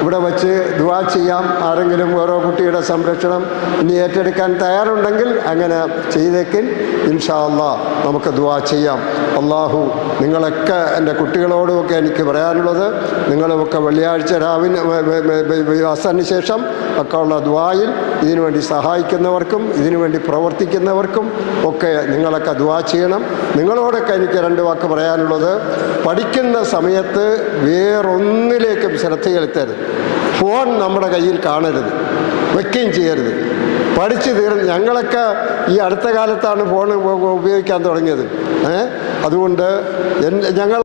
ഇവിടെ വച്ച് ദുആ ചെയ്യാം. ആരെങ്കിലും ഓരോ കുട്ടിയുടെ സംരക്ഷണം ഇനി ഏറ്റെടുക്കാൻ തയ്യാറുണ്ടെങ്കിൽ അങ്ങനെ ചെയ്തേക്കിൻ. ഇൻഷാ അല്ലാഹ് നമുക്ക് ദുആ ചെയ്യാം. അള്ളാഹു നിങ്ങളൊക്കെ, എൻ്റെ കുട്ടികളോടുമൊക്കെ എനിക്ക് പറയാനുള്ളത്, നിങ്ങളുമൊക്കെ വെള്ളിയാഴ്ച രാവിലെ അസറിന് ശേഷം ഒക്കെ ഉള്ള ദുആയിൽ ഇതിനുവേണ്ടി സഹായിക്കുന്നവർക്കും ഇതിനുവേണ്ടി പ്രവർത്തിക്കുന്നവർക്കും ഒക്കെ നിങ്ങളൊക്കെ ദുആ ചെയ്യണം. നിങ്ങളോടൊക്കെ എനിക്ക് 2 വാക്ക് പറയാനുള്ളത്, പഠിക്കുന്ന സമയത്ത് വേറൊന്നിലേക്കും ശ്രദ്ധ ചെലുത്തരുത്. ഫോൺ നമ്മുടെ കയ്യിൽ കാണരുത്, വയ്ക്കുകയും ചെയ്യരുത്. പഠിച്ചു ഞങ്ങളൊക്കെ ഈ അടുത്ത കാലത്താണ് ഫോൺ ഉപയോഗിക്കാൻ തുടങ്ങിയത്. അതുകൊണ്ട് ഞങ്ങൾ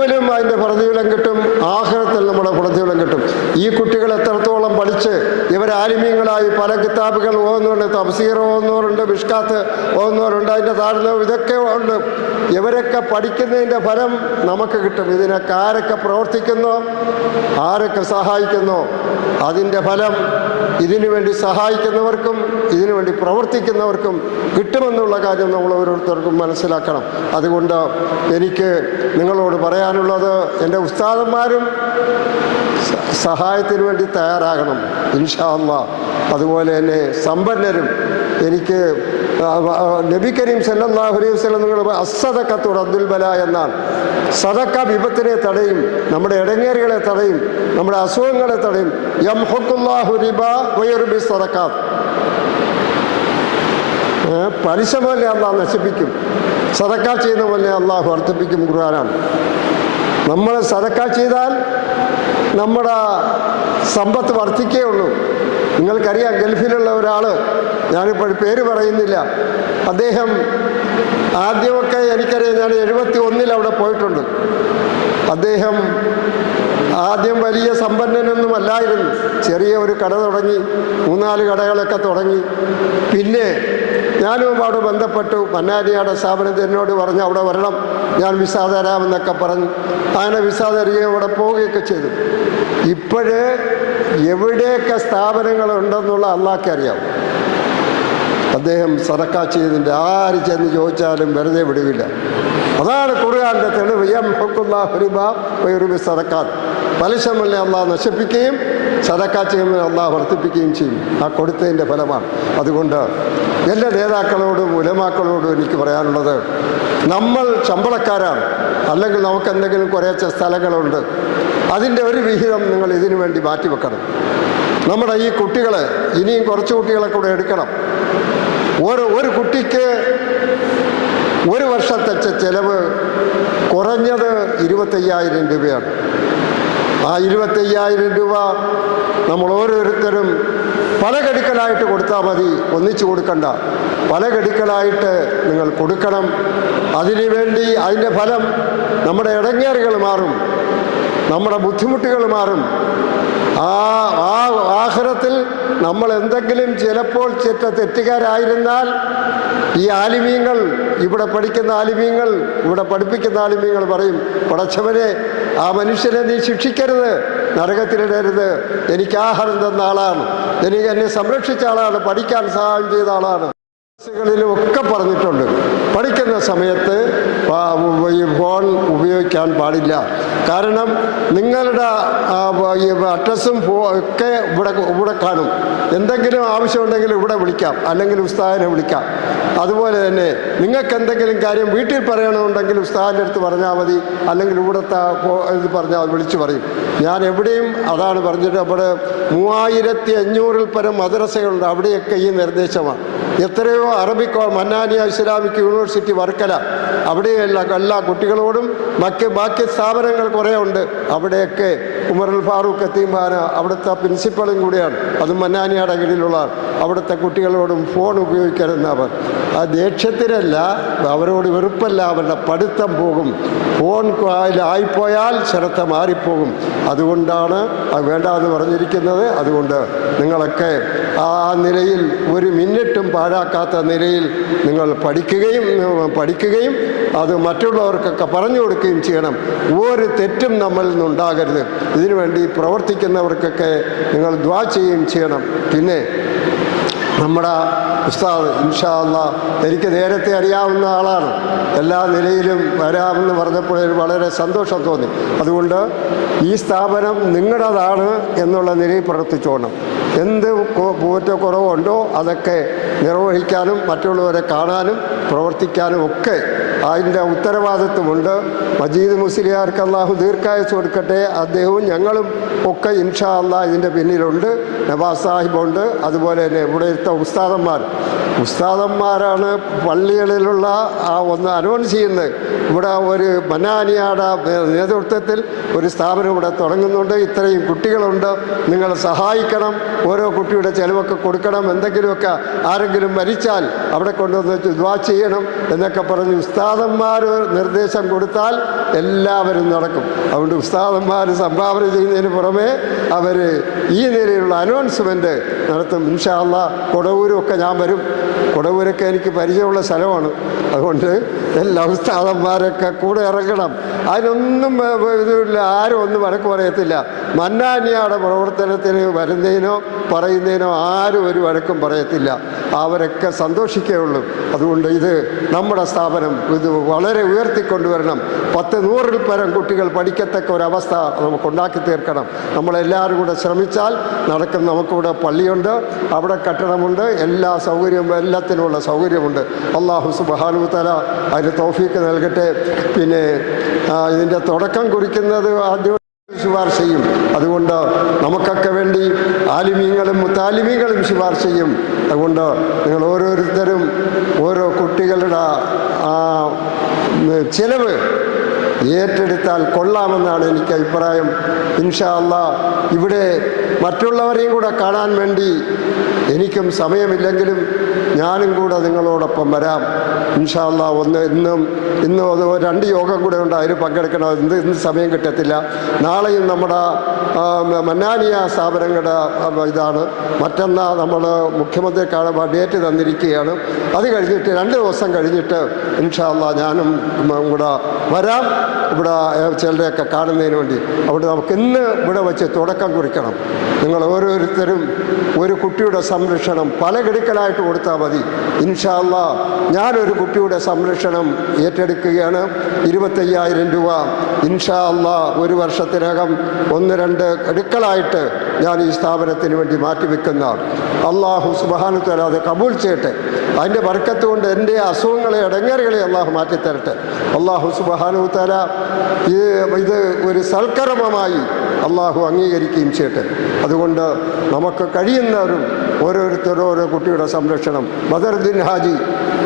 അതിൻ്റെ പ്രതിഫലം കിട്ടും, ആഖിറത്തിൽ നമ്മുടെ പ്രതിഫലം കിട്ടും. ഈ കുട്ടികൾ എത്രത്തോളം പഠിച്ച് ഇവർ ആലിമീങ്ങളായി പല കിതാബുകൾ ഓതുന്നുണ്ട്, തഫ്സീർ ഓതുന്നവരുണ്ട്, മിഷ്കാത്ത് ഓതുന്നവരുണ്ട്, അതിൻ്റെ താഴ്ന്ന ഇതൊക്കെ ഉണ്ട്. ഇവരൊക്കെ പഠിക്കുന്നതിൻ്റെ ഫലം നമുക്ക് കിട്ടും. ഇതിനൊക്കെ ആരൊക്കെ പ്രവർത്തിക്കുന്നോ, ആരൊക്കെ സഹായിക്കുന്നോ, അതിൻ്റെ ഫലം ഇതിനു വേണ്ടി സഹായിക്കുന്നവർക്കും ഇതിനു വേണ്ടി പ്രവർത്തിക്കുന്നവർക്കും കിട്ടുമെന്നുള്ള കാര്യം നമ്മൾ ഓരോരുത്തർക്കും മനസ്സിലാക്കണം. അതുകൊണ്ട് എനിക്ക് നിങ്ങളോട് പറയാനുള്ളത്, എൻ്റെ ഉസ്താദന്മാരും സഹായത്തിന് വേണ്ടി തയ്യാറാകണം ഇൻഷാ അല്ലാഹ്. അതുപോലെ തന്നെ സമ്പന്നരും, എനിക്ക് നബി കരീം സല്ലല്ലാഹു അലൈഹി വസല്ലം നിങ്ങൾ അസ്സദഖത്തു റദ്ദുൽ ബലാ എന്നാണ്. സദക്ക വിപത്തിനെ തടയും, നമ്മുടെ ഇടങ്ങേറുകളെ തടയും, നമ്മുടെ അസുഖങ്ങളെ തടയും. യംഹുഖുല്ലാഹു റിബാ വയർബി സദഖാത്ത്. പലിശ പോലെ അള്ളാഹ് നശിപ്പിക്കും, സദക്ക ചെയ്യുന്ന പോലെ അള്ളാഹു വർദ്ധിപ്പിക്കും. ഖുർആനാണ്. നമ്മൾ സദക്ക ചെയ്താൽ നമ്മുടെ സമ്പത്ത് വർദ്ധിക്കേ ഉള്ളൂ. നിങ്ങൾക്കറിയാം, ഗൾഫിലുള്ള ഒരാൾ, ഞാനിപ്പോൾ പേര് പറയുന്നില്ല, അദ്ദേഹം ആദ്യമൊക്കെ എനിക്കറിയാം, ഞാൻ 71 അവിടെ പോയിട്ടുണ്ട്. അദ്ദേഹം ആദ്യം വലിയ സമ്പന്നനൊന്നും അല്ലായിരുന്നു. ചെറിയ ഒരു കട തുടങ്ങി, 3-4 കടകളൊക്കെ തുടങ്ങി. പിന്നെ ഞാനും അവിടെ ബന്ധപ്പെട്ടു. മന്നാരിയുടെ സ്ഥാപനത്തിൽ എന്നോട് പറഞ്ഞു അവിടെ വരണം, ഞാൻ വിസ തരാമെന്നൊക്കെ പറഞ്ഞു. അങ്ങനെ വിസ തരികയും അവിടെ പോവുകയൊക്കെ ചെയ്തു. ഇപ്പോഴേ എവിടെയൊക്കെ സ്ഥാപനങ്ങളുണ്ടെന്നുള്ള അള്ളാഹ്ക്ക് അറിയാം. അദ്ദേഹം സദക്ക ചെയ്തതിൻ്റെ ആര് ചെന്ന് ചോദിച്ചാലും വെറുതെ വിടുകയില്ല. അതാണ് ഖുർആന്റെ തെളിവ്. യംഹഖുല്ലാഹു റിബ വയുർബി സദഖാത്ത്. പലിശമല്ലേ അള്ളാഹ് നശിപ്പിക്കുകയും സദക്ക ചെയ്യുമ്പോൾ അള്ളാഹ് വർദ്ധിപ്പിക്കുകയും ചെയ്യും. ആ കൊടുത്തതിൻ്റെ ഫലമാണ്. അതുകൊണ്ട് എൻ്റെ നേതാക്കളോടും ഉലമാക്കളോടും എനിക്ക് പറയാനുള്ളത്, നമ്മൾ ശമ്പളക്കാരാണ്, അല്ലെങ്കിൽ നമുക്ക് എന്തെങ്കിലും കുറേശ്ശെ സ്ഥലങ്ങളുണ്ട്, അതിൻ്റെ ഒരു വിഹിതം നിങ്ങൾ ഇതിനു വേണ്ടി മാറ്റിവെക്കണം. നമ്മുടെ ഈ കുട്ടികളെ ഇനിയും കുറച്ച് കുട്ടികളെ കൂടെ എടുക്കണം. ഒരു കുട്ടിക്ക് ഒരു വർഷത്തെ ചെലവ് കുറഞ്ഞത് 25,000 രൂപയാണ്. ആ 25,000 രൂപ നമ്മൾ ഓരോരുത്തരും പല ഗഡുക്കളായിട്ട് കൊടുത്താൽ മതി, ഒന്നിച്ചു കൊടുക്കണ്ട. പല ഗഡുക്കളായിട്ട് നിങ്ങൾ കൊടുക്കണം. അതിനു വേണ്ടി അതിൻ്റെ ഫലം നമ്മുടെ ഇടങ്ങേറുകൾ മാറും, നമ്മുടെ ബുദ്ധിമുട്ടുകൾ മാറും. ആ ആഖിറത്തിൽ നമ്മൾ എന്തെങ്കിലും ചിലപ്പോൾ തെറ്റുകാരായിരുന്നാൽ ഈ ആലിമീങ്ങൾ, ഇവിടെ പഠിക്കുന്ന ആലിമീങ്ങൾ, ഇവിടെ പഠിപ്പിക്കുന്ന ആലിമീങ്ങൾ പറയും, പടച്ചവനെ ആ മനുഷ്യനെ നീ ശിക്ഷിക്കരുത്, നരകത്തിലിടരുത്, എനിക്ക് ആഹാരം തന്ന ആളാണ്, എന്നെ സംരക്ഷിച്ച ആളാണ്, പഠിക്കാൻ സഹായം ചെയ്ത ആളാണ്. ഒക്കെ പറഞ്ഞിട്ടുണ്ട്, പഠിക്കുന്ന സമയത്ത് ഫോൺ ഉപയോഗിക്കാൻ പാടില്ല. കാരണം നിങ്ങളുടെ അഡ്രസ്സും ഒക്കെ ഇവിടെ കാണും. എന്തെങ്കിലും ആവശ്യമുണ്ടെങ്കിൽ ഇവിടെ വിളിക്കാം, അല്ലെങ്കിൽ ഉസ്താദിനെ വിളിക്കാം. അതുപോലെ തന്നെ നിങ്ങൾക്ക് എന്തെങ്കിലും കാര്യം വീട്ടിൽ പറയണമെന്നുണ്ടെങ്കിൽ ഉസ്താദിൻ്റെ അടുത്ത് പറഞ്ഞാൽ മതി, അല്ലെങ്കിൽ ഇവിടുത്തെ ഇത് പറഞ്ഞാൽ വിളിച്ചു പറയും. ഞാൻ എവിടെയും അതാണ് പറഞ്ഞിട്ട്, അവിടെ 3500-ൽ പരം മദ്രസകളുണ്ട്. അവിടെയൊക്കെ ഈ നിർദ്ദേശമാണ്. എത്രയോ Arabic Mannaniya Islamic university Varkala, അവിടെയെല്ലാം എല്ലാ കുട്ടികളോടും ബാക്കി സ്ഥാപനങ്ങൾ കുറേ ഉണ്ട്. അവിടെയൊക്കെ ഉമറുൽ ഫാറൂഖ് യതീംഖാന അവിടുത്തെ പ്രിൻസിപ്പളും കൂടിയാണ്, അതും മന്നാനിയുടെ കീഴിലുള്ളതാണ്. അവിടുത്തെ കുട്ടികളോടും ഫോൺ ഉപയോഗിക്കരുതെന്നവർ ആ ദേഷ്യത്തിനല്ല, അവരോട് വെറുപ്പല്ല, അവരുടെ പഠിത്തം പോകും. ഫോൺ ആയിപ്പോയാൽ ശ്രദ്ധ മാറിപ്പോകും. അതുകൊണ്ടാണ് അത് വേണ്ടാന്ന് പറഞ്ഞിരിക്കുന്നത്. അതുകൊണ്ട് നിങ്ങളൊക്കെ ആ നിലയിൽ ഒരു മിനിറ്റും പാഴാക്കാത്ത നിലയിൽ നിങ്ങൾ പഠിക്കുകയും അത് മറ്റുള്ളവർക്കൊക്കെ പറഞ്ഞു കൊടുക്കുകയും ചെയ്യണം. ഒരു തെറ്റും നമ്മളിൽ നിന്നുണ്ടാകരുത്. ഇതിനുവേണ്ടി പ്രവർത്തിക്കുന്നവർക്കൊക്കെ നിങ്ങൾ ദുആ ചെയ്യുകയും ചെയ്യണം. പിന്നെ നമ്മുടെ ഉസ്താദ് ഇൻഷാ അല്ലാഹ് എനിക്ക് നേരത്തെ അറിയാവുന്ന ആളാണ്, എല്ലാ നിലയിലും വരാമെന്ന് പറഞ്ഞപ്പോൾ വളരെ സന്തോഷം തോന്നി. അതുകൊണ്ട് ഈ സ്ഥാപനം നിങ്ങളുടേതാണ് എന്നുള്ള നിലയിൽ പ്രവർത്തിച്ചോണം. എന്ത് കുറവുണ്ടോ അതൊക്കെ നിർവഹിക്കാനും മറ്റുള്ളവരെ കാണാനും പ്രവർത്തിക്കാനും ഒക്കെ അതിൻ്റെ ഉത്തരവാദിത്വമുണ്ട്. മജീദ് മുസ്ലിയാർക്ക് അള്ളാഹു ദീർഘായുസ് കൊടുക്കട്ടെ. അദ്ദേഹവും ഞങ്ങളും ഒക്കെ ഇൻഷാ അല്ലാഹ് ഇതിൻ്റെ പിന്നിലുണ്ട്. നവാസ് സാഹിബുണ്ട്. അതുപോലെ തന്നെ ഇവിടുത്തെ ഉസ്താദന്മാരാണ് പള്ളികളിലുള്ള ആ ഒന്ന് അനൗൺസ് ചെയ്യുന്നത്. ഇവിടെ ഒരു മന്നാനിയുടെ നേതൃത്വത്തിൽ ഒരു സ്ഥാപനം ഇവിടെ തുടങ്ങുന്നുണ്ട്. ഇത്രയും കുട്ടികളുണ്ട്, നിങ്ങൾ സഹായിക്കണം, ഓരോ കുട്ടിയുടെ ചിലവൊക്കെ കൊടുക്കണം, എന്തെങ്കിലുമൊക്കെ ആരെങ്കിലും മരിച്ചാൽ അവിടെ കൊണ്ടുവന്ന് ദുആ ചെയ്യണം എന്നൊക്കെ പറഞ്ഞ് ഉസ്താദന്മാർ നിർദ്ദേശം കൊടുത്താൽ എല്ലാവരും നടക്കും. അതുകൊണ്ട് ഉസ്താദന്മാർ സംഭാവന ചെയ്യുന്നതിന് പുറമെ അവർ ഈ നിലയിലുള്ള അനൗൺസ്മെൻറ്റ് നടത്തും. ഇൻഷാ അല്ലാഹ് കൊടവൂരൊക്കെ ഞാൻ വരും. കൊടവൂരൊക്കെ എനിക്ക് പരിചയമുള്ള സ്ഥലമാണ്. അതുകൊണ്ട് എല്ലാ ഉസ്താദന്മാരൊക്കെ കൂടെ ഇറങ്ങണം. അതിനൊന്നും ഇതില്ല, ആരും ഒന്നും വഴക്ക് പറയത്തില്ല. മന്നാനിയുടെ പ്രവർത്തനത്തിന് വരുന്നതിനോ പറയുന്നതിനോ ആരും ഒരു വഴക്കും പറയത്തില്ല. അവരൊക്കെ സന്തോഷിക്കുകയുള്ളൂ. അതുകൊണ്ട് ഇത് നമ്മുടെ സ്ഥാപനം ഇത് വളരെ ഉയർത്തിക്കൊണ്ടുവരണം. 100-100-ൽ പരം കുട്ടികൾ പഠിക്കത്തക്ക ഒരവസ്ഥ നമുക്കുണ്ടാക്കി തീർക്കണം. നമ്മളെല്ലാവരും കൂടെ ശ്രമിച്ചാൽ നടക്കും. നമുക്കിവിടെ പള്ളിയുണ്ട്, അവിടെ കെട്ടിടമുണ്ട്, എല്ലാ സൗകര്യവും എല്ലാത്തിനുമുള്ള സൗകര്യമുണ്ട്. അല്ലാഹു സുബ്ഹാനഹു വ തആല അതിന് തൗഫീക്ക് നൽകട്ടെ. പിന്നെ ഇതിൻ്റെ തുടക്കം കുറിക്കുന്നത് ആദ്യം ശുപാർശ ചെയ്യും. അതുകൊണ്ട് നമുക്കൊക്കെ വേണ്ടി ആലിമീങ്ങളും മുത്താലിമീങ്ങളും ശുപാർശ ചെയ്യും. അതുകൊണ്ട് നിങ്ങൾ ഓരോരുത്തരും ഓരോ കുട്ടികളുടെ ചിലവ് ഏറ്റെടുത്താൽ കൊള്ളാമെന്നാണ് എനിക്ക് അഭിപ്രായം. ഇൻഷാ അല്ലാഹ് ഇവിടെ മറ്റുള്ളവരെയും കൂടെ കാണാൻ വേണ്ടി എനിക്കും സമയമില്ലെങ്കിലും ഞാനും കൂടെ നിങ്ങളോടൊപ്പം വരാം ഇൻഷാ അല്ലാഹ്. ഇന്നും അത് 2 യോഗം കൂടെ ഉണ്ട്, അതിന് പങ്കെടുക്കണം. ഇന്ന് സമയം കിട്ടത്തില്ല. നാളെയും നമ്മുടെ മന്നാനിയ സ്ഥാപനങ്ങളുടെ ഇതാണ്. മറ്റന്നാൾ നമ്മൾ മുഖ്യമന്ത്രി കാണുമ്പോൾ ഡേറ്റ് തന്നിരിക്കുകയാണ്. അത് കഴിഞ്ഞിട്ട് 2 ദിവസം കഴിഞ്ഞിട്ട് ഇൻഷാ അല്ലാഹ് ഞാനും കൂടെ വരാം, ഇവിടെ ചിലരെയൊക്കെ കാണുന്നതിന് വേണ്ടി. അവിടെ നമുക്ക് ഇന്ന് ഇവിടെ വെച്ച് തുടക്കം കുറിക്കണം. നിങ്ങൾ ഓരോരുത്തരും ഒരു കുട്ടിയുടെ സംരക്ഷണം പല ഗഡുക്കളായിട്ട് കൊടുത്താൽ മതി. ഇൻഷാ അല്ലാഹ് ഞാനൊരു കുട്ടിയുടെ സംരക്ഷണം ഏറ്റെടുക്കുകയാണ്. 25,000 രൂപ ഇൻഷാ അല്ലാഹ് ഒരു വർഷത്തിനകം 1-2 ഗഡുക്കളായിട്ട് ഞാൻ ഈ സ്ഥാപനത്തിന് വേണ്ടി മാറ്റിവെക്കുന്നതാണ്. അള്ളാഹു സുബ്ഹാനഹു തആല അത് കബൂൽ ചെയ്യട്ടെ. അതിൻ്റെ ബർക്കത്ത് കൊണ്ട് എൻ്റെ അസുഖങ്ങളെ ഇടങ്ങേറുകളെ അള്ളാഹു മാറ്റിത്തരട്ടെ. അള്ളാഹു സുബ്ഹാനഹു തആല ഇത് ഒരു സൽക്കർമ്മമായി അള്ളാഹു അംഗീകരിക്കുകയും ചെയ്യട്ടെ. അതുകൊണ്ട് നമുക്ക് കഴിയുന്നവരും ഓരോരുത്തരും ഓരോ കുട്ടിയുടെ സംരക്ഷണം. ബദറുദ്ദീൻ ഹാജി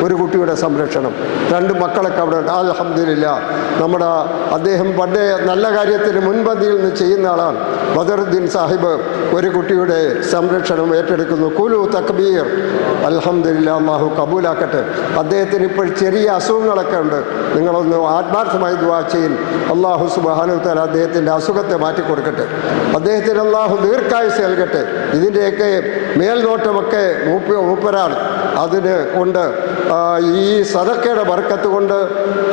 ഒരു കുട്ടിയുടെ സംരക്ഷണം, 2 മക്കളൊക്കെ അവിടെ ഉണ്ട്. അൽഹംദുലില്ലാ, നമ്മുടെ അദ്ദേഹം പണ്ടേ നല്ല കാര്യത്തിന് മുൻപന്തിയിൽ നിന്ന് ചെയ്യുന്ന ആളാണ്. ബദറുദ്ദീൻ സാഹിബ് ഒരു കുട്ടിയുടെ സംരക്ഷണം ഏറ്റെടുക്കുന്നു. കുലു തക്ബീർ. അൽഹംദുലില്ലാ, അള്ളാഹു കബൂലാക്കട്ടെ. അദ്ദേഹത്തിന് ഇപ്പോൾ ചെറിയ അസുഖങ്ങളൊക്കെ ഉണ്ട്. നിങ്ങളൊന്ന് ആത്മാർത്ഥമായി ദുആ ചെയ്യും. അള്ളാഹു സുബ്ഹാനഹു തആല അദ്ദേഹത്തിൻ്റെ അസുഖത്തെ മാറ്റിക്കൊടുക്കട്ടെ. അദ്ദേഹത്തിന് അള്ളാഹു ദീർഘായുസ് നൽകട്ടെ. ഇതിൻ്റെയൊക്കെ മേൽനോട്ടമൊക്കെ മൂപ്പരാണ്. അതിന് കൊണ്ട് ഈ സദക്കയുടെ ബർക്കത്ത് കൊണ്ട്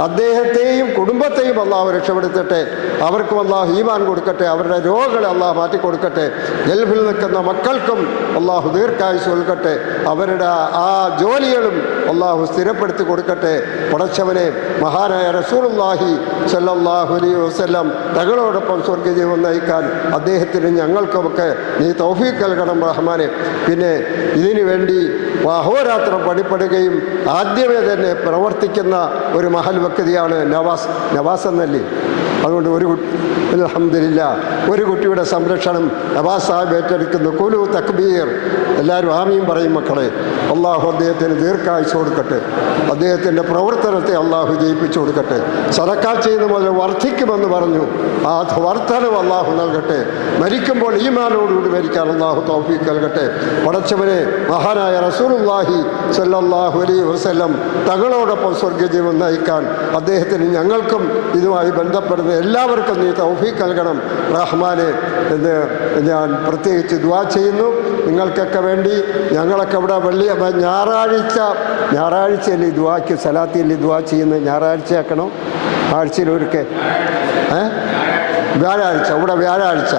അദ്ദേഹത്തെയും കുടുംബത്തെയും അള്ളാഹു രക്ഷപ്പെടുത്തട്ടെ. അവർക്കും അള്ളാഹു ഈമാൻ കൊടുക്കട്ടെ. അവരുടെ രോഗങ്ങളെ അള്ളാഹു മാറ്റിക്കൊടുക്കട്ടെ. ഗൾഫിൽ നിൽക്കുന്ന മക്കൾക്കും അള്ളാഹു ദീർഘായുസ് നൽകട്ടെ. അവരുടെ ആ ജോലികളും അള്ളാഹു സ്ഥിരപ്പെടുത്തി കൊടുക്കട്ടെ. പടച്ചവനെ, മഹാനായ റസൂലുള്ളാഹി സ്വല്ലല്ലാഹു അലൈഹി വസല്ലം തങ്ങളോടൊപ്പം സ്വർഗ്ഗജീവൻ നയിക്കാൻ അദ്ദേഹത്തിനും ഞങ്ങൾക്കുമൊക്കെ നീ തൗഫീഖ് നൽകണം റഹ്മാനെ. പിന്നെ ഇതിനു വേണ്ടി അഹോരാത്രം പണിപ്പെടുകയും ആദ്യമേ തന്നെ പ്രവർത്തിക്കുന്ന ഒരു മഹൽ വ്യക്തിയാണ് നവാസ് എന്നല്ലേ. അതുകൊണ്ട് അൽഹംദുലില്ലാ ഒരു കുട്ടിയുടെ സംരക്ഷണം നവാസ് സാഹിബ് ഏറ്റെടുക്കുന്നു. കുലു തക്ബീർ. എല്ലാവരും ആമീൻ പറയും മക്കളെ. അള്ളാഹു അദ്ദേഹത്തിന് ദീർഘായുസ് കൊടുക്കട്ടെ. അദ്ദേഹത്തിൻ്റെ പ്രവർത്തനത്തെ അള്ളാഹു ജയിപ്പിച്ചു കൊടുക്കട്ടെ. സദക്കാ ചെയ്യുന്ന മുതൽ വർദ്ധിക്കുമെന്ന് പറഞ്ഞു. ആ വർധനം അള്ളാഹു നൽകട്ടെ. മരിക്കുമ്പോൾ ഈമാനോടുകൂടി മരിക്കാൻ അള്ളാഹു തൗഫീഖ് നൽകട്ടെ. പടച്ചവനെ, മഹാനായ റസൂലുള്ളാഹി സ്വല്ലല്ലാഹു അലൈഹി വസല്ലം തങ്ങളോടൊപ്പം സ്വർഗ്ഗജീവൻ നയിക്കാൻ അദ്ദേഹത്തിന് ഞങ്ങൾക്കും ഇതുമായി ബന്ധപ്പെടുന്ന എല്ലാവർക്കും നീ തൗഫീഖ് നൽകണം റഹ്മാനെ എന്ന് ഞാൻ പ്രത്യേകിച്ച് ദുആ ചെയ്യുന്നു. നിങ്ങൾക്കൊക്കെ വേണ്ടി ഞങ്ങളൊക്കെ ഇവിടെ ഞായറാഴ്ചയല്ലേ ദുആക്ക് സലാത്തിയല്ലേ ദുആ ചെയ്യുന്നത്? ഞായറാഴ്ചയാക്കണോ? ആഴ്ചയിലൊരിക്കൽ വ്യാഴാഴ്ച. ഇവിടെ വ്യാഴാഴ്ച